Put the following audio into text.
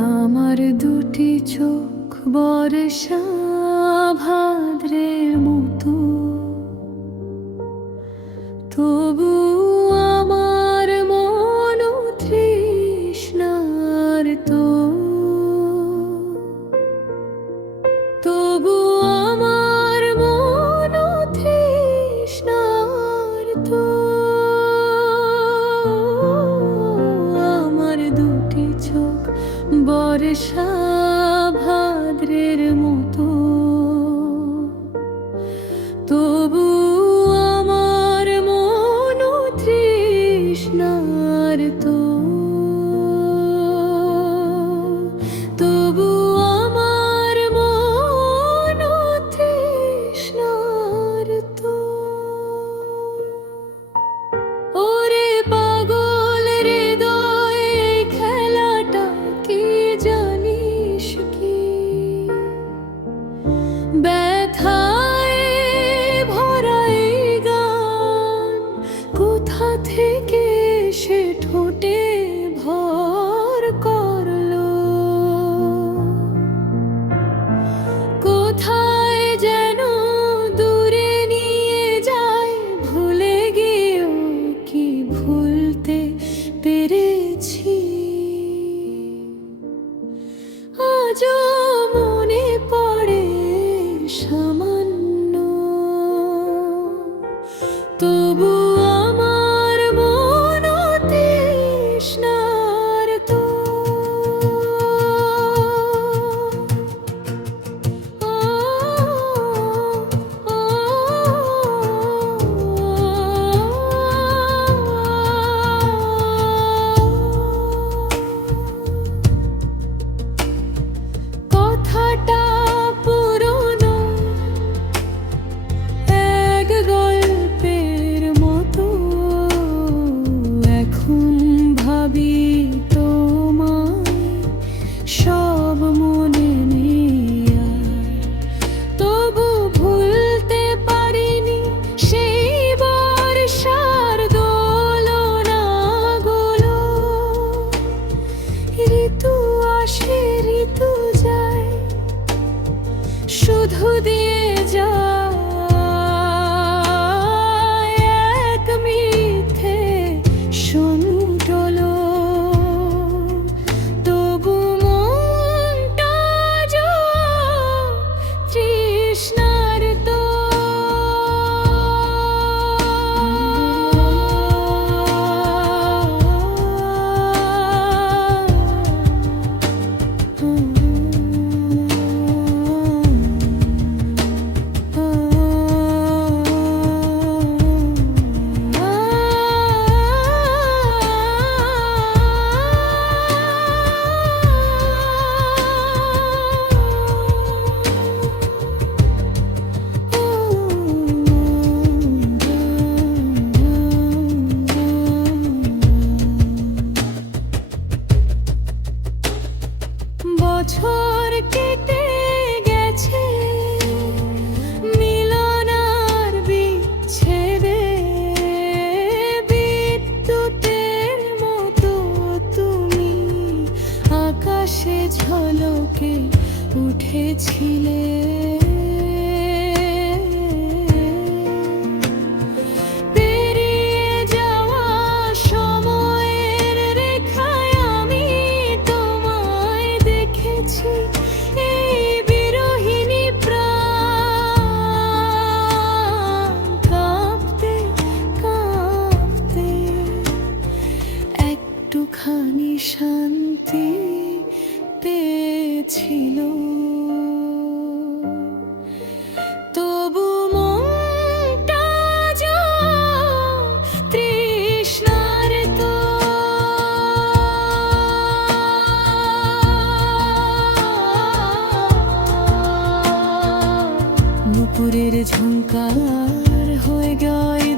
আমার দুটি চোখ বর্ষা ভাদ্রের মতো, তবু আমার মন তৃষ্ণার তো, তবু আমার মন তৃষ্ণার তো। আমার দুটি চোখ বর্ষা ভাদ্রের মতো, তবু আমার মন তৃষ্ণার তো, তবু আমার মন তৃষ্ণার তো। ওরে পাগল হৃদয়, এই খেলাটা কি জানিস কি? ব্যথায় ভরা এই গান কোথা থেকে সে ঠোঁটে ভর করলো, কোথায় যেন দূরে নিয়ে যায়, ভুলে গিয়েও কি ভুলতে পেরেছি। আজও মনে পড়ে সামান্য, তবু আমার মন তৃষ্ণার তো। কথাটা পুরনো এক গল্পের মতো, এখন ভাবি তোমায় সব মনে নেই আর, তবু ভুলতে পারিনি সেই বর্ষার দোলনাগুলো। ঋতু আসে ঋতু যায়, শুধু দিয়ে যায় এক মিথ্যে সন্টলো, তবু মনটা যো তৃষ্ণার তো। বছর কেটে গেছে মিলন আর বিচ্ছেদে, বিদ্যুতের মতো তুমি আকাশে ঝলকে উঠেছিলে। পেরিয়ে যাওয়া সময়ের রেখায় আমি তোমায় দেখেছি, এই বিরহিণী প্রাণ কাঁপতে কাঁপতে একটুখানি শান্তি পেয়েছিল, তবু মনটা যো তৃষ্ণার তো। নুপুরের ঝংকার হয়ে গেল